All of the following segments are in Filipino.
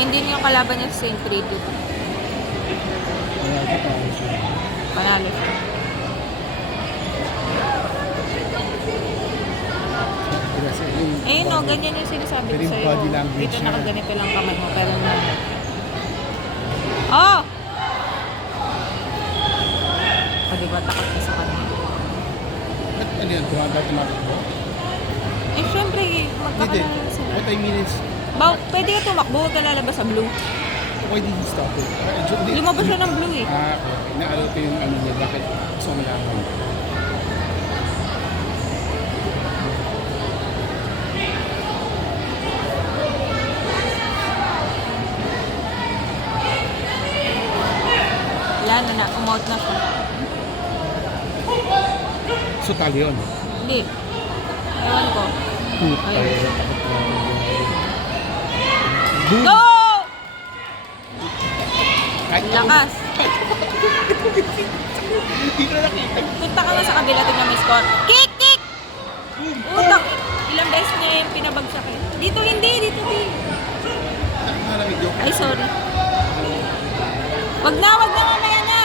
Hindi niya yung kalaban niya sa St. 3-2. Panalo siya. Eh, no, ganyan yung sinasabi ko sa'yo. Dito nakaganito lang kamay mo, pero na. Oh! O, diba, takot ka sa kanya. Ano yan? Tumatay mo? Eh, syempre, magkakalala sila. What I mean is, Pwede ka tumakbo, huwag ka lalabas sa blue. why did you stop it? Lumabas siya ng blue eh. Okay. Naalo ko yung ano niya, bakit gusto mo malaman? Wala na, umout na siya. So, talo yun. Hindi. Ewan ko. Ayun. Boom! Go! Ay, Lakas. Hindi ko na nakita. Punta ka na sa kabila, tignan may score. Kick! Kick! Utak! Ilang beses niya yung pinabagsak eh. Dito hindi, dito hindi. Nakalamig yun. Ay, sorry. Wag na, mamaya na.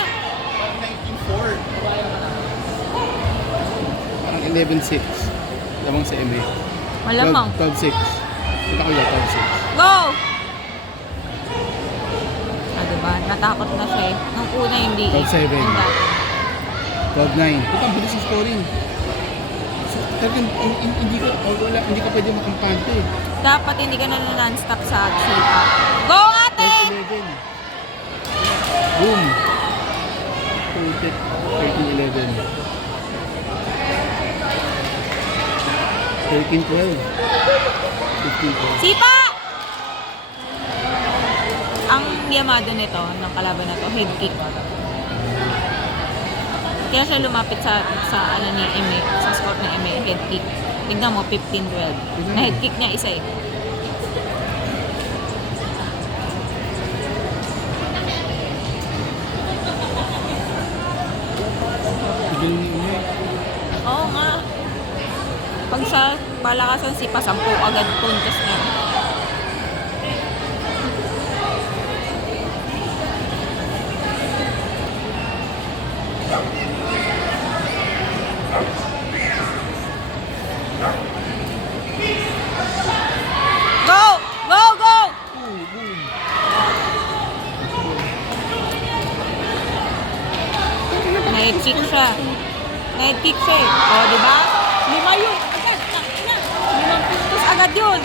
19-4. Parang 11-6. Lamang sa MA. Malamang. 12-6. Punta ko yun, 12-6. Go! Ah, diba? Natakot na siya eh. Nung una hindi eh. 12-7. Yung dati. 12-9. Puta, ang bilis yung scoring. So, talagang hindi ka pwede makampante. Dapat hindi ka na non-stop sa sipa. Go, ate! 12-11. Boom! 13-11. 13-12. 15-12. Sipa! Ang yamado nito, ng kalaban na to, head kick. Kaya siya lumapit sa ano ni Eme, sa score ni Eme, head kick. Tignan mo, 15-12. Na head kick niya isa eh. Oo nga. Pag sa palakasan sipa, 10 agad puntos na. Go! Go! Go! Night kick siya. Night kick siya eh. O, diba? 5 yun. Agad. 5 puntos agad yun.